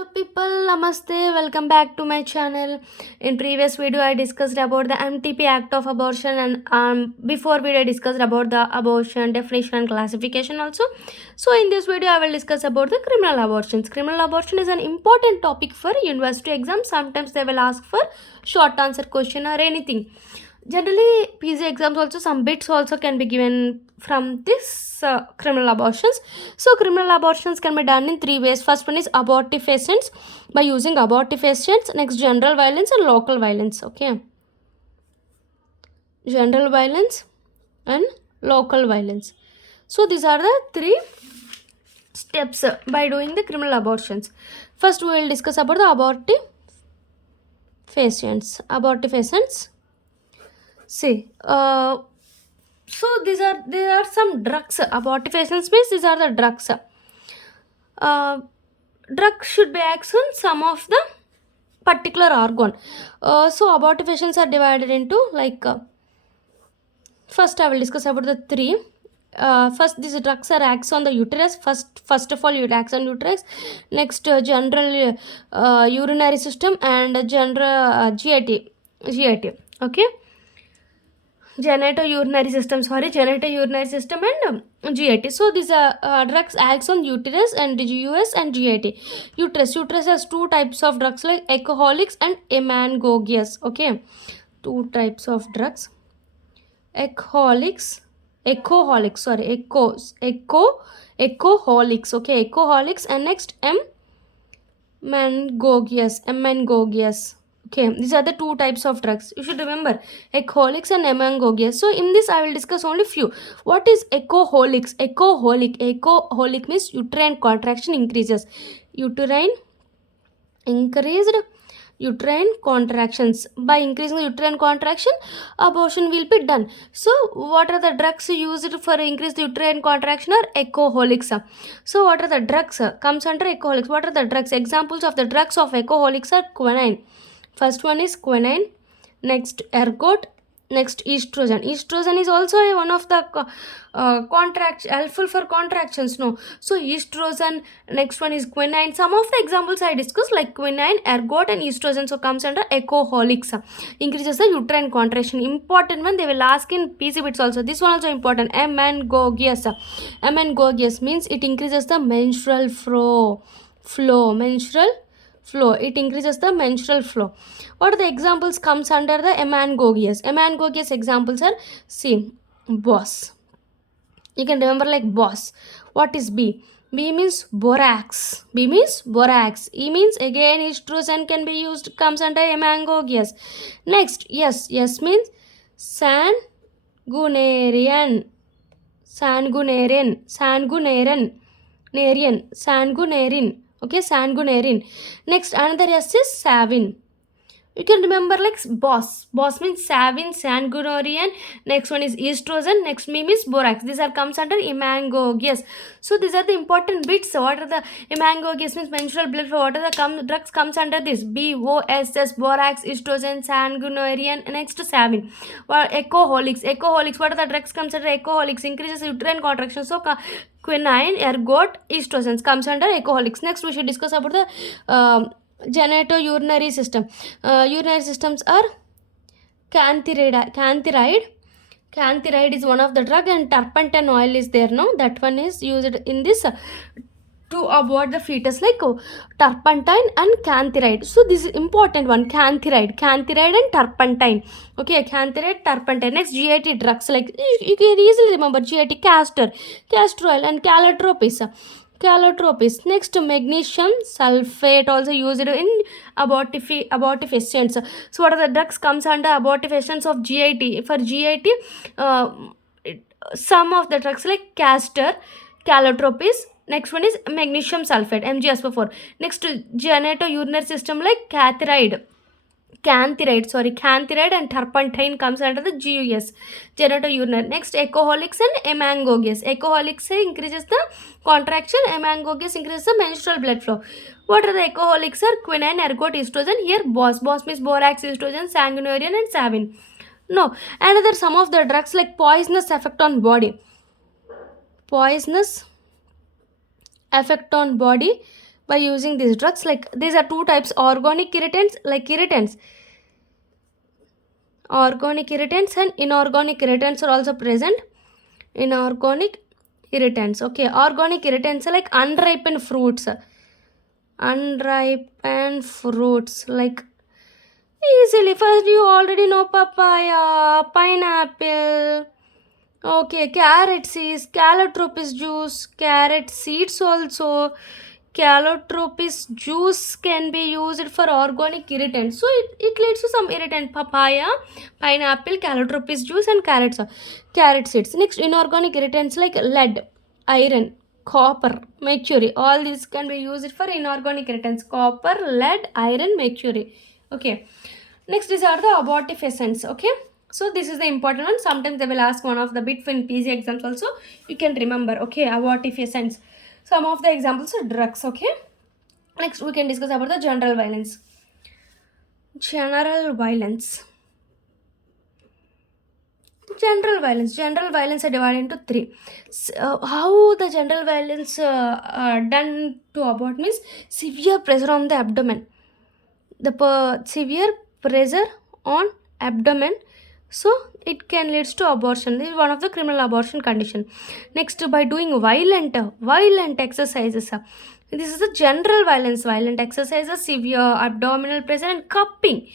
Hello people, namaste, welcome back to my channel. In previous video I discussed about the MTP Act of Abortion, and before video I discussed about the abortion definition and classification also. So in this video I will discuss about the criminal abortions. Criminal abortion is an important topic for university exams. Sometimes they will ask for short answer question or anything. Generally PG exams also some bits also can be given from this criminal abortions. So criminal abortions can be done in three ways. First one is abortifacients, by using abortifacients. Next, general violence and local violence. Okay, general violence and local violence. So these are the three steps by doing the criminal abortions. First we will discuss about the abortifacients. See, so there are some drugs. Abortifacients means these are the drugs. Drugs should be acts on some of the particular organ. So abortifacients are divided into first I will discuss about the three. First, these drugs are acts on the uterus. First of all, it acts on uterus. Next, general urinary system and general GIT. Okay, genitourinary system and GIT. So these are drugs acts on uterus and US and GIT. Uterus has two types of drugs like alcoholics and emangogias. Okay, two types of drugs: alcoholics, alcoholics. Okay, alcoholics, and next emangogias. Okay, these are the two types of drugs. You should remember alcoholics and emangogias. So in this I will discuss only few. What is alcoholics? Alcoholic means uterine contraction increases. Uterine contractions. By increasing the uterine contraction, abortion will be done. So what are the drugs used for increase the uterine contraction? Are alcoholics. So what are the drugs comes under alcoholics? What are the drugs? Examples of the drugs of alcoholics are quinine. First one is quinine, next ergot, next estrogen. Estrogen is also one of the helpful for contractions. No, so estrogen. Next one is quinine. Some of the examples I discussed like quinine, ergot, and estrogen. So comes under alcoholics. Increases the uterine contraction. Important one they will ask in PC bits also. This one also important. Emangogias. Emangogias means it increases the menstrual flow. It increases the menstrual flow. What are the examples comes under the emangogias? Emangogias examples are, see, boss. You can remember like boss. What is B? B means borax. E means again estrogen can be used, comes under emangogias. Next, yes means sanguinarian. Okay, sanguinarian. Next, another S is savin. You can remember like boss. Boss means savin, sanguinarian. Next one is estrogen. Next meme is borax. These are comes under emangogias. So these are the important bits. What are the emangogias means menstrual blood flow. What are the drugs comes under this? BOSS, borax, estrogen, sanguinarian. Next savin. Alcoholics. What are the drugs comes under alcoholics? Increases uterine contraction. So quinine, ergot, estrogens comes under alcoholics. Next we should discuss about the genitourinary system. Urinary systems are canthyride. Canthyride is one of the drug, and turpentine oil is there. No, that one is used in this to abort the fetus, like turpentine and canthyride. So this is important one: canthyride and turpentine. Okay, canthyride, turpentine. Next, GIT drugs, like you can easily remember GIT: castor oil, and calotropis. Next, magnesium sulfate also used in abortifacients. So what are the drugs comes under abortifacients of GIT? For GIT, some of the drugs like castor, calotropis. Next one is magnesium sulfate, MgSO4. Next, genitourinary system like canthyride and turpentine comes under the GUS, genitourinary. Next, alcoholics and emangogias. Alcoholics increases the contraction, emangogias increases the menstrual blood flow. What are the alcoholics? Are quinine, ergot, estrogen. Here boss means borax, estrogen, sanguinarian, and savin. No, another some of the drugs like poisonous effect on body. by using these drugs. Like these are two types: organic irritants, like irritants, organic irritants, and inorganic irritants are also present. Inorganic irritants, okay. Organic irritants are like unripened fruits, unripened fruits, like easily. First, you already know papaya, pineapple. Okay, carrot seeds, calotropis juice, carrot seeds also. Calotropis juice can be used for organic irritants. So it leads to some irritant: papaya, pineapple, calotropis juice, and carrot seeds. Next, inorganic irritants like lead, iron, copper, mercury. All these can be used for inorganic irritants: copper, lead, iron, mercury. Okay. Next, these are the abortive essence. Okay. So this is the important one. Sometimes they will ask one of the bit in PG exams also. You can remember. Okay, abortive essence. Some of the examples are drugs. Okay. Next, we can discuss about the general violence. General violence. General violence are divided into three. How the general violence done to abort means severe pressure on the abdomen. The severe pressure on abdomen, so it can leads to abortion. This is one of the criminal abortion condition. Next, by doing violent exercises, this is the general violent exercises, severe abdominal pressure, and cupping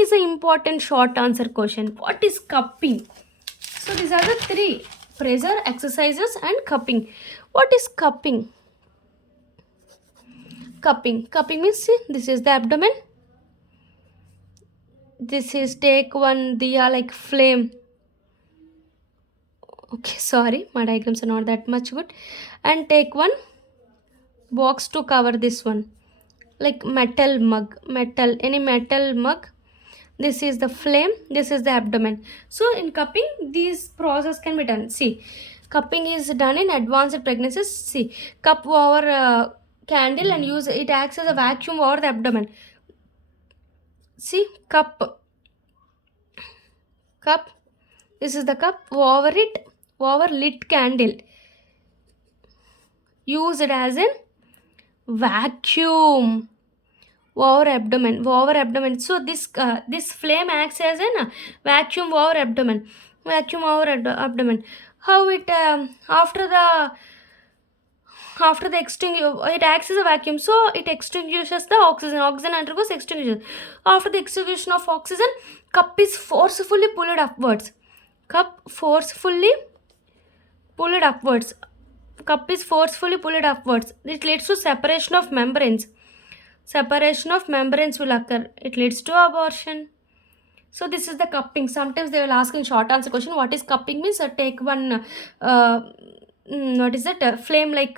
is an important short answer question. What is cupping? So these are the three: pressure, exercises, and cupping. What is cupping? Cupping means, see, this is the abdomen. This is, take one diya, like flame. Okay, sorry, my diagrams are not that much good. And take one box to cover this one, like metal mug, any metal mug. This is the flame, this is the abdomen. So in cupping, these process can be done. See, cupping is done in advanced pregnancies. See, cup over candle and use it, acts as a vacuum over the abdomen. See, cup, this is the cup. Over it, over lit candle, use it as a vacuum over abdomen. So this flame acts as a vacuum over abdomen, abdomen. How it after the it acts as a vacuum, so it extinguishes the oxygen undergoes extinguishing. After the extinguishing of oxygen, cup is forcefully pulled upwards. Cup is forcefully pulled upwards. It leads to separation of membranes. Will occur. It leads to abortion. So this is the cupping. Sometimes they will ask in short answer question, what is cupping means? Take one what is that, flame, like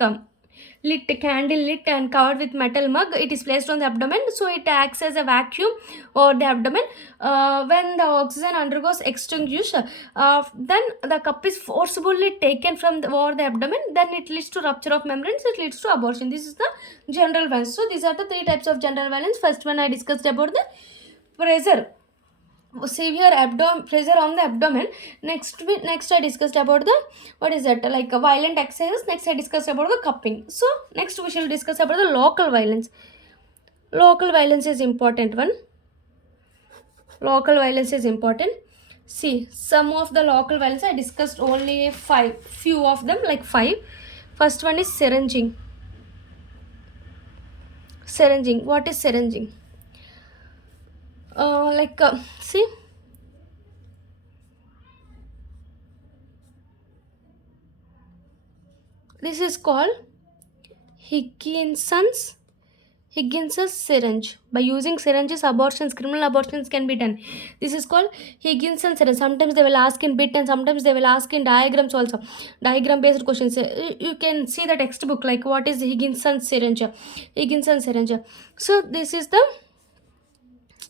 candle lit and covered with metal mug. It is placed on the abdomen, so it acts as a vacuum over the abdomen. When the oxygen undergoes extinguished, then the cup is forcibly taken from over the abdomen, then it leads to rupture of membranes, it leads to abortion. This is the general violence. So these are the three types of general violence. First one I discussed about the pressure, severe pressure on the abdomen. Next I discussed about the, what is that, like violent exercises. Next I discussed about the cupping. So next we shall discuss about the local violence. Local violence is important one. See, some of the local violence I discussed only few of them, like 5. First one is syringing. What is syringing? See, this is called Higginson's syringe. By using syringes, criminal abortions can be done. This is called Higginson's syringe. Sometimes they will ask in bit and sometimes they will ask in diagrams also. Diagram based questions. You can see the textbook, like what is Higginson's syringe. So this is the,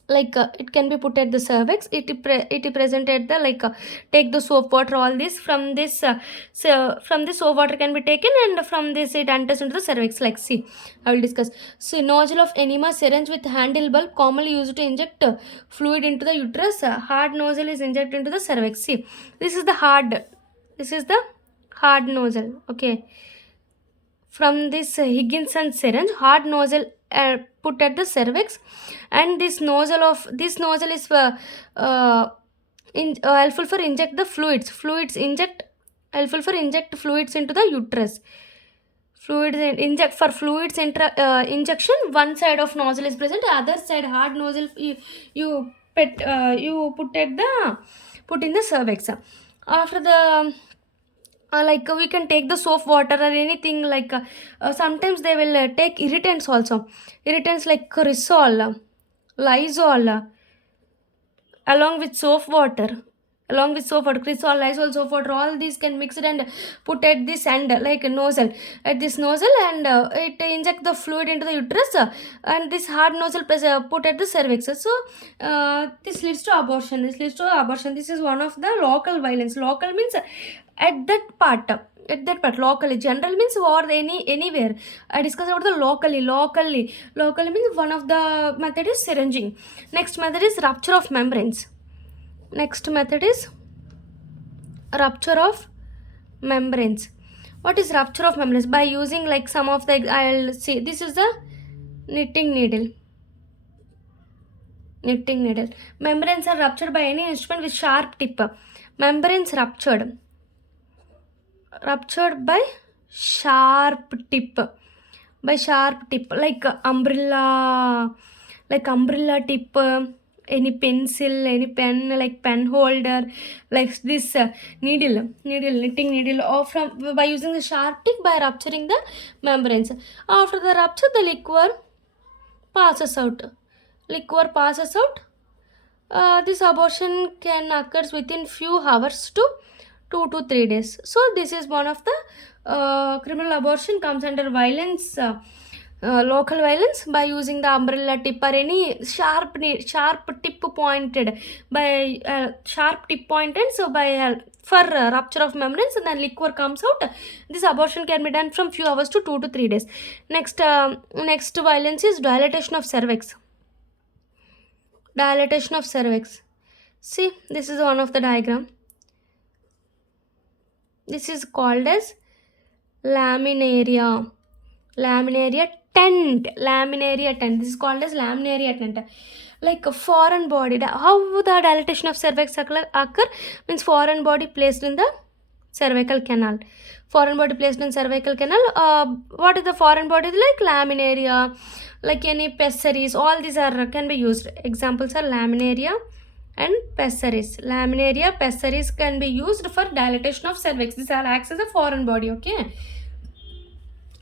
like it can be put at the cervix. It presented the, like take the soap water, all this from this from this soap water can be taken, and from this it enters into the cervix. Like, see, I will discuss. So nozzle of enema syringe with handle bulb, commonly used to inject fluid into the uterus. Hard nozzle is injected into the cervix. See, this is the hard nozzle. Okay, from this Higginson syringe, hard nozzle put at the cervix, and this nozzle is uh, helpful for inject the fluids inject helpful for inject fluids into the uterus. Injection, one side of nozzle is present, other side hard nozzle you put in the cervix. After the like we can take the soap water or anything, like sometimes they will take irritants also, irritants like Crisol, Lysol, along with soap water, Crisol, Lysol, soap water, all these can mix it and put at this end, like a nozzle, at this nozzle, and it inject the fluid into the uterus, and this hard nozzle put at the cervix. So this leads to abortion. This is one of the local violence. Local means at that part, locally. General means or anywhere. I discussed about the locally means one of the method is syringing. Next method is rupture of membranes. What is rupture of membranes? By using like some of the, I'll see, this is the knitting needle. Membranes are ruptured by any instrument with sharp tip. Membranes ruptured by sharp tip, like umbrella tip, any pencil, any pen, like pen holder, like this knitting needle, or from by using the sharp tip, by rupturing the membranes. After the rupture, the liquor passes out. This abortion can occur within few hours to 2 to 3 days. So this is one of the criminal abortion comes under violence, local violence, by using the umbrella tip or any sharp tip pointed, so by for rupture of membranes, and then liquor comes out. This abortion can be done from few hours to 2 to 3 days. Next violence is dilatation of cervix. See, this is one of the diagram. This is called as laminaria tent. This is called as laminaria tent. Like a foreign body. How the dilatation of cervix occur? Means foreign body placed in the cervical canal. What is the foreign body? Like laminaria, like any pessaries. All these can be used. Examples are laminaria and pessaries. Pessaries can be used for dilatation of cervix. This all acts as a foreign body. Okay.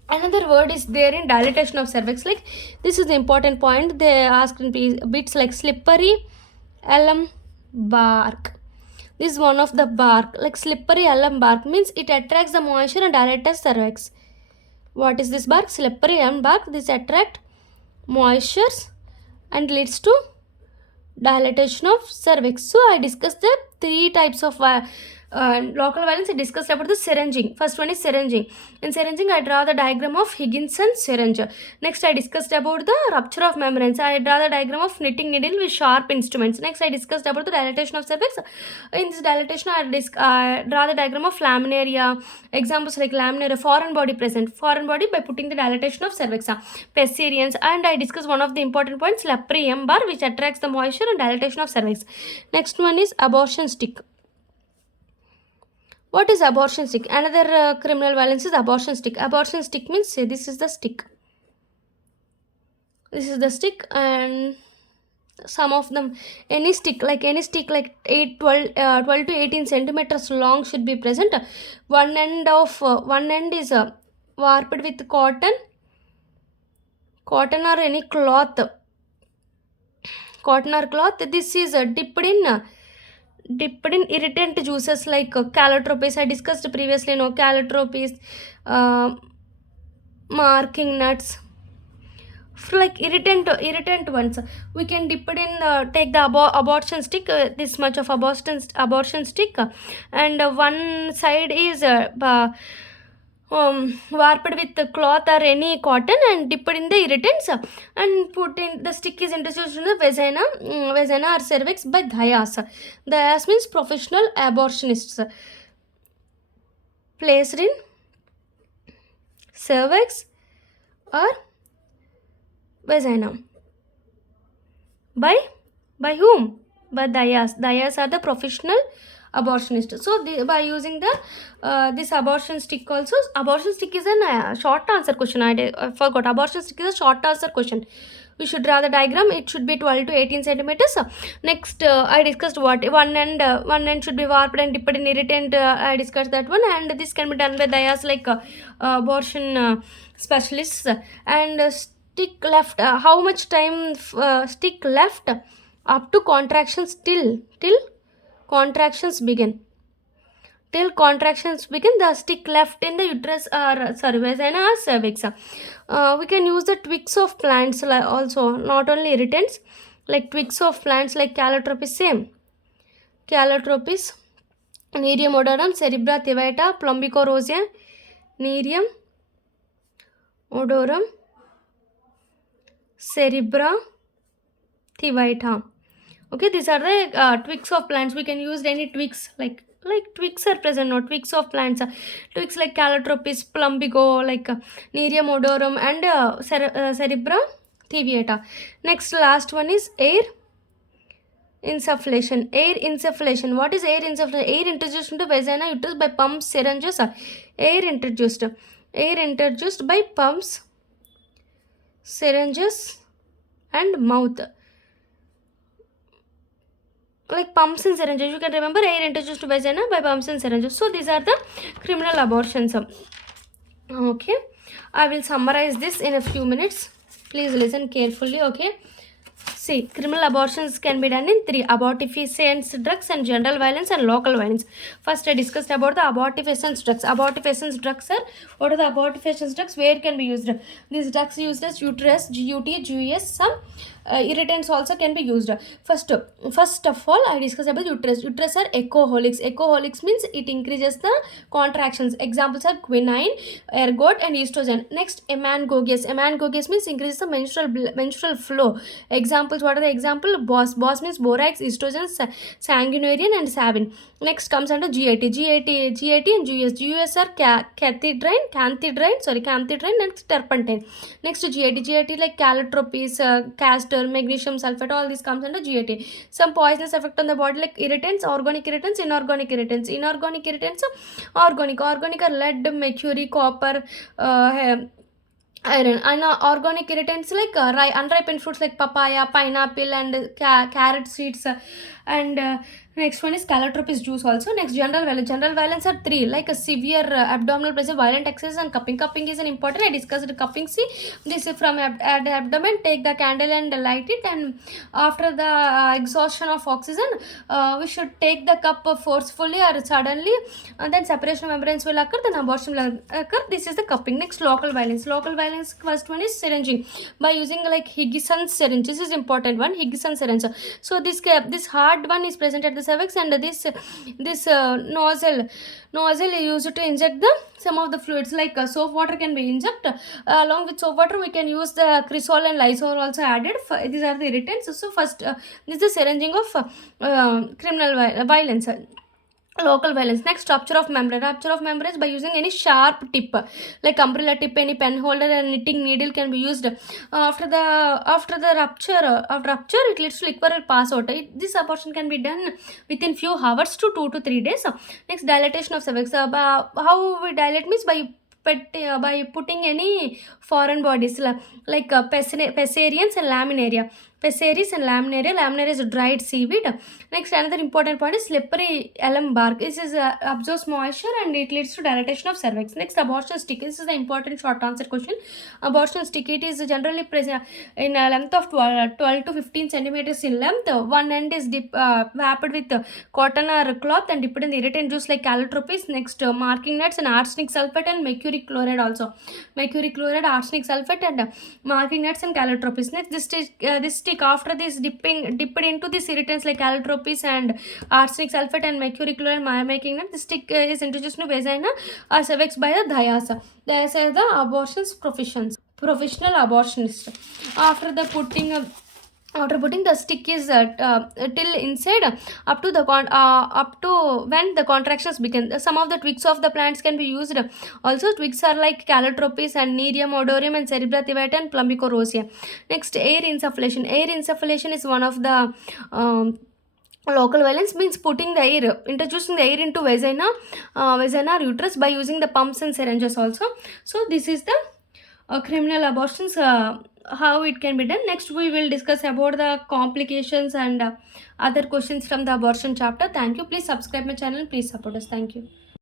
Another word is there in dilatation of cervix. Like this is the important point. They asked in bits like slippery alum bark. This is one of the bark. Like slippery alum bark means it attracts the moisture and dilates cervix. What is this bark? Slippery alum bark. This attract moistures and leads to dilatation of cervix. So I discussed the 3 types of local violence. I discussed about the syringing. First one is syringing. In syringing, I draw the diagram of Higginson syringe. Next, I discussed about the rupture of membranes. I draw the diagram of knitting needle with sharp instruments. Next, I discussed about the dilatation of cervix. In this dilatation, I draw the diagram of laminaria. Examples like laminaria, foreign body present. Foreign body by putting the dilatation of cervix. Pessarians, and I discussed one of the important points, slippery M bar, which attracts the moisture and dilatation of cervix. Next one is abortion stick. What is abortion stick? Another criminal violence is abortion stick. Abortion stick means, say, this is the stick. And some of them, any stick like 12 to 18 centimeters long should be present. One end is warped with cotton or any cloth. This is dipped in irritant juices like calotropes. I discussed previously, calotropes, marking nuts. For like irritant ones, we can dip it in, take the abortion stick, this much of abortion stick, and one side is warped with the cloth or any cotton, and dip it in the irritants, and put in the stick is introduced in the vagina or cervix by dayas. Dayas means professional abortionists placed in cervix or vagina. By whom? By dayas. Dayas are the professional abortionists. So by using the this abortion stick also, abortion stick is a short answer question. I forgot. Abortion stick is a short answer question. We should draw the diagram. It should be 12 to 18 centimeters. Next, I discussed what one end should be warped and dipped in irritant. I discussed that one, and this can be done by dayas like abortion specialists. And stick left. How much time stick left up to contractions till contractions begin? Till contractions begin, the stick left in the uterus or vagina or cervix. We can use the twigs of plants also, not only irritants, like twigs of plants like Calotropis, same. Calotropis, Nerium odorum, Cerebra thivata, Plumbico rosea, Nerium odorum, Cerebra thivata. Okay, these are the twigs of plants. We can use any twigs like twigs are present, no twigs of plants. Twigs like Calotropis, Plumbigo, like Nerium odorum, and Cerebra thivata. Next, last one is air insufflation. Air insufflation. What is air insufflation? Air introduced into vagina uterus by pumps, syringes. Air introduced. Air introduced by pumps, syringes, and mouth. Like pumps and syringes. You can remember air introduced to vagina by pumps and syringes. So these are the criminal abortions. Okay, I will summarize this in a few minutes. Please listen carefully. Okay, see, criminal abortions can be done in three: abortifacient drugs and general violence and local violence. First, I discussed about the abortifacient drugs. Abortifacient drugs are, what are the abortifacient drugs? Where can be used? These drugs used as uterus, GUT, GUS. Some irritants also can be used. First of all, I discuss about uterus. Uterus are echoholics. Echoholics means it increases the contractions. Examples are quinine, ergot, and estrogen. Next, emangogias. Emangogias means increases the menstrual flow. Examples, what are the example? Bos means borax, estrogen, sanguinarian, and savin. Next comes under GAT and GUS. GUS are canthidrine, and turpentine. Next, GAT like calotropis, castor, magnesium sulfate, all this comes under GAT. Some poisonous effect on the body like irritants, organic irritants, inorganic irritants. Inorganic irritants, organic are lead, mercury, copper, iron. And organic irritants like unripened fruits like papaya, pineapple, and carrot seeds. And next one is calotropis juice also. Next, general violence. General violence are three, like a severe abdominal pressure, violent exercise, and cupping. Cupping is an important. I discussed cupping. See, this is from abdomen. Take the candle and light it, and after the exhaustion of oxygen, we should take the cup forcefully or suddenly, and then separation of membranes will occur, then abortion will occur. This is the cupping. Next, local violence. Local violence, first one is syringing by using like Higginson's syringe. This is important one, Higginson's syringe. So this hard one is present at the cervix, and this nozzle is used to inject the some of the fluids like soap water can be injected. Along with soap water, we can use the cresol and lysol also added. These are the irritants. So first, this is the syringing of criminal violence. Local violence. Next, rupture of membrane. Rupture of membrane by using any sharp tip like umbrella tip, any pen holder, and knitting needle can be used. After the rupture, it leads to liquor will pass out. This abortion can be done within few hours to 2 to 3 days. Next, dilatation of cervix. How we dilate means by putting any foreign bodies like pessarians and laminaria. Pessaries and laminaria. Laminaria is dried seaweed. Next, another important point is slippery elm bark. This is absorbs moisture and it leads to dilatation of cervix. Next, abortion stick. This is the important short answer question. Abortion stick. It is generally present in a length of 12 to 15 centimeters in length. One end is wrapped with cotton or cloth and dipped in the irritant juice like calotropis. Next, marking nuts and arsenic sulfate and mercury chloride also. Mercury chloride, arsenic sulfate, and marking nuts and calotropis. Next, this stick after this dipped into these irritants like calotropis and arsenic sulfate and mercury chloride making nut. This stick is introduced to vagina or cervix by the dayas. Dayas are the abortions professional abortionist. After the putting after putting the stick is till inside up to when the contractions begin. Some of the twigs of the plants can be used. Also twigs are like calotropis and nerium odorium and cerebra thivata and plumbico rosea. Next, air insufflation. Air insufflation is one of the local violence, means putting the air, introducing the air into vagina or uterus by using the pumps and syringes also. So this is the criminal abortions, how it can be done. Next we will discuss about the complications and other questions from the abortion chapter. Thank you. Please subscribe my channel, please support us. Thank you.